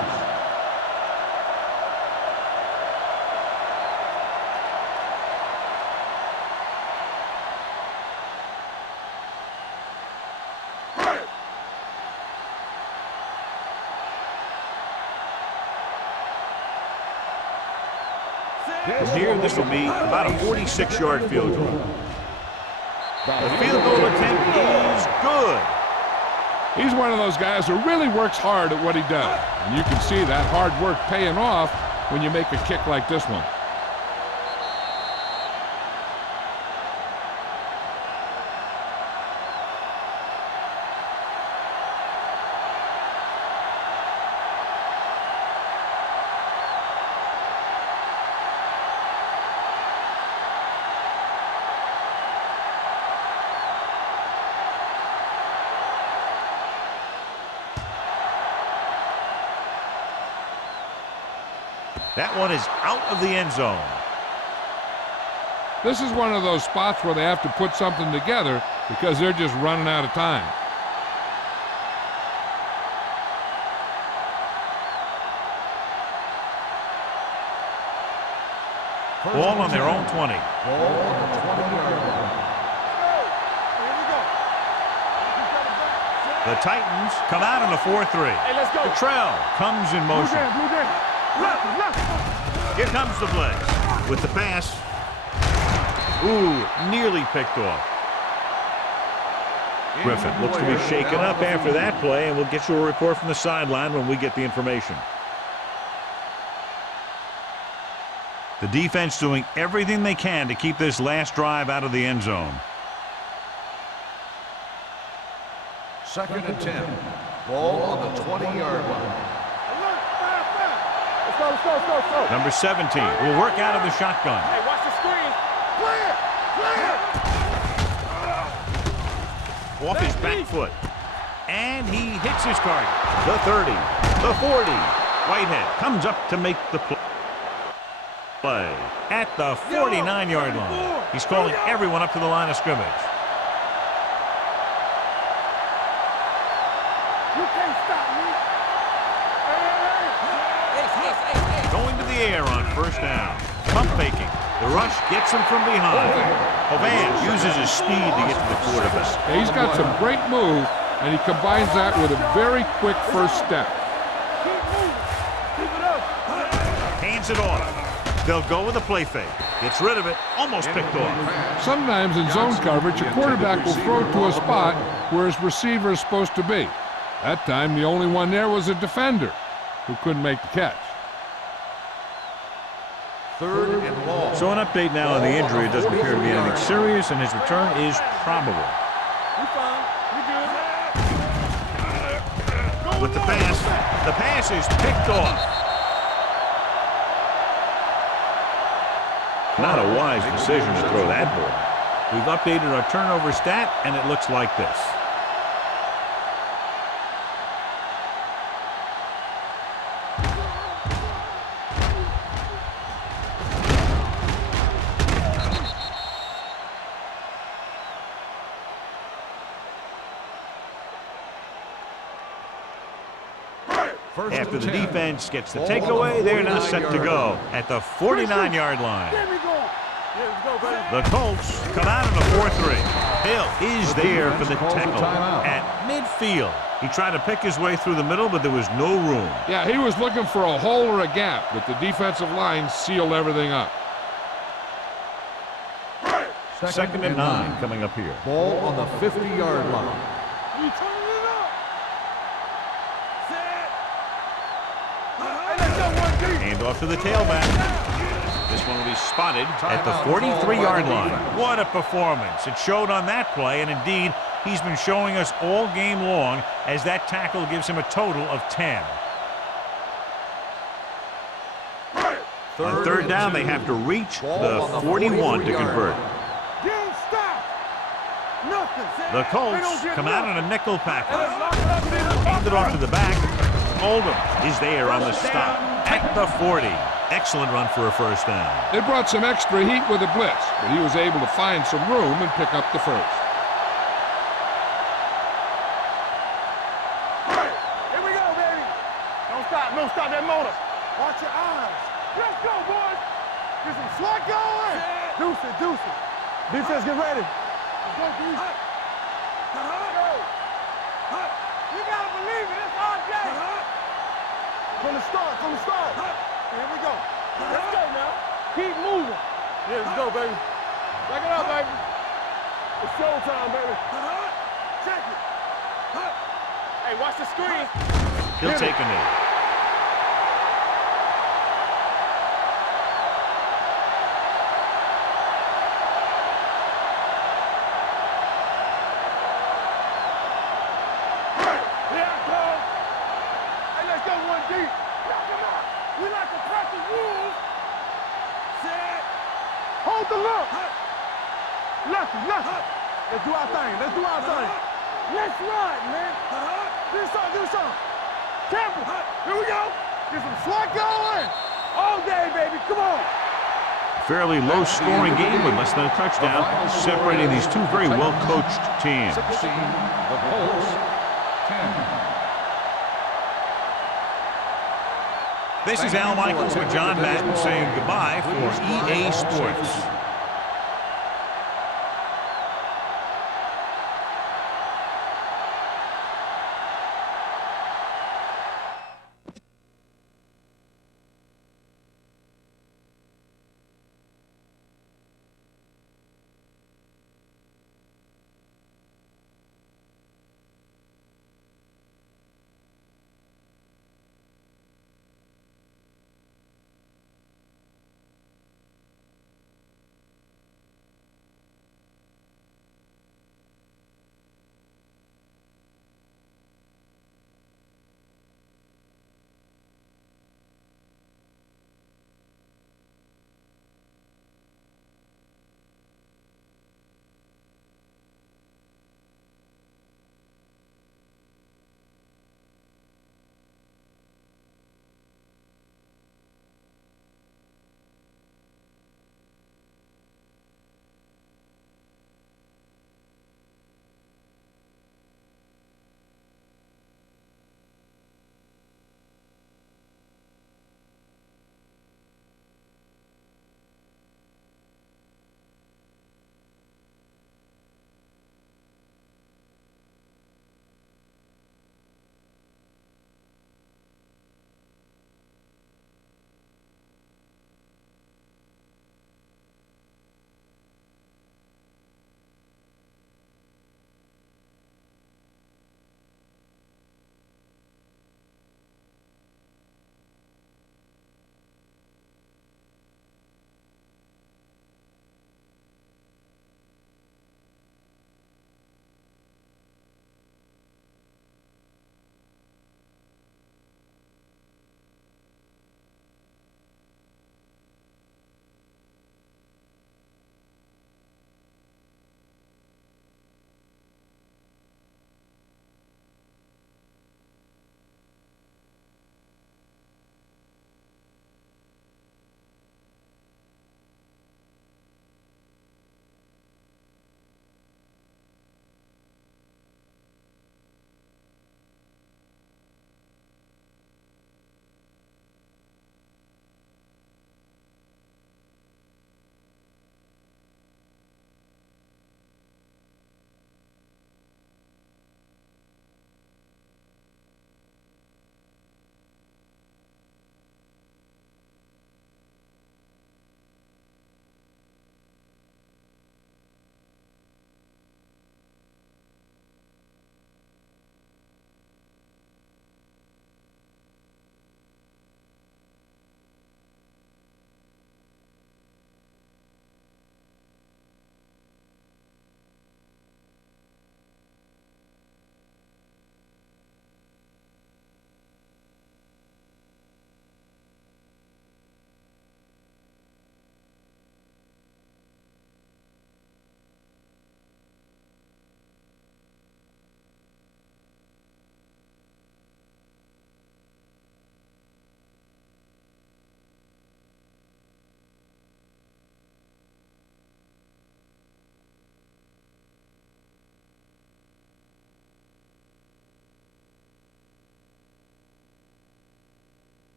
From here, this will be about a 46-yard field goal. The field goal attempt is good. He's one of those guys who really works hard at what he does. And you can see that hard work paying off when you make a kick like this one. That one is out of the end zone. This is one of those spots where they have to put something together because they're just running out of time. Ball on their own 20. Ball on the 20-yard line. The Titans come out in a 4-3. Hey, let's go. Cottrell comes in motion. Here comes the blitz with the pass. Ooh, nearly picked off. Griffin looks to be shaken up after that play, and we'll get you a report from the sideline when we get the information. The defense doing everything they can to keep this last drive out of the end zone. 2nd and 10. Ball on the 20-yard line. Let's go. Number 17 will work out of the shotgun. Hey, watch the screen. Clear. Off his back foot. And he hits his target. The 30, the 40. Whitehead comes up to make the play at the 49-yard line. He's calling everyone up to the line of scrimmage. You can't stop me. Going to the air on first down. Pump faking. The rush gets him from behind. Hovan uses his speed to get to the quarterback. Yeah, he's got some great move, and he combines that with a very quick first step. Keep moving. Keep it up. Hands it off. They'll go with a play fake. Gets rid of it. Almost picked off. Sometimes in zone coverage, a quarterback will throw to a spot where his receiver is supposed to be. That time, the only one there was a defender who couldn't make the catch. 3rd and long. So an update now on the injury. It doesn't appear to be anything serious, and his return is probable. We fine. We good. With the pass is picked off. Not a wise decision to throw that ball. We've updated our turnover stat, and it looks like this. After the defense gets the takeaway, they're now set to go at the 49-yard line. There we go. Yeah, let's go, baby. The Colts come out in a 4-3. Hill is there for the tackle at midfield. He tried to pick his way through the middle, but there was no room. Yeah, he was looking for a hole or a gap, but the defensive line sealed everything up. 2nd and 9 coming up here. Ball on the 50-yard line. We turning it up. Set. Hey, let's go, 1 deep. Hand off to the tailback. This one will be spotted at the 43-yard line. What a performance. It showed on that play, and indeed, he's been showing us all game long as that tackle gives him a total of 10. On 3rd down, they have to reach the 41 to convert. Game stop. Nothing. The Colts come out in a nickel package. Hand it off to the back. Oldham is there on the stop at the 40. Excellent run for a first down. They brought some extra heat with a blitz, but he was able to find some room and pick up the first. Here we go, baby. Don't stop. Don't stop that motor. Watch your eyes. Let's go, boys. Get some slot going. Deuce it, deuce it. Defense, get ready. Let's go, Deuce. Go. You gotta believe it. It's our day. From the start, from the start. Here we go. Let's go now. Keep moving. Yeah, let's go, baby. Back it up, baby. It's showtime, baby. Check it. Hey, watch the screen. He'll take a knee. Here I come. Hey, let's go 1 deep. Knock him out. We like to press the rules. Set. Hold the look. Lefty, lefty. Let's do our thing. Let's do our thing. Let's run, man. Do something, do something. Campbell. Here we go. Get some slot going. All day, baby. Come on. Fairly low-scoring game with less than a touchdown, separating these two very well-coached teams. 16, the Colts, 10. This is Al Michaels with John Madden saying goodbye for EA Sports.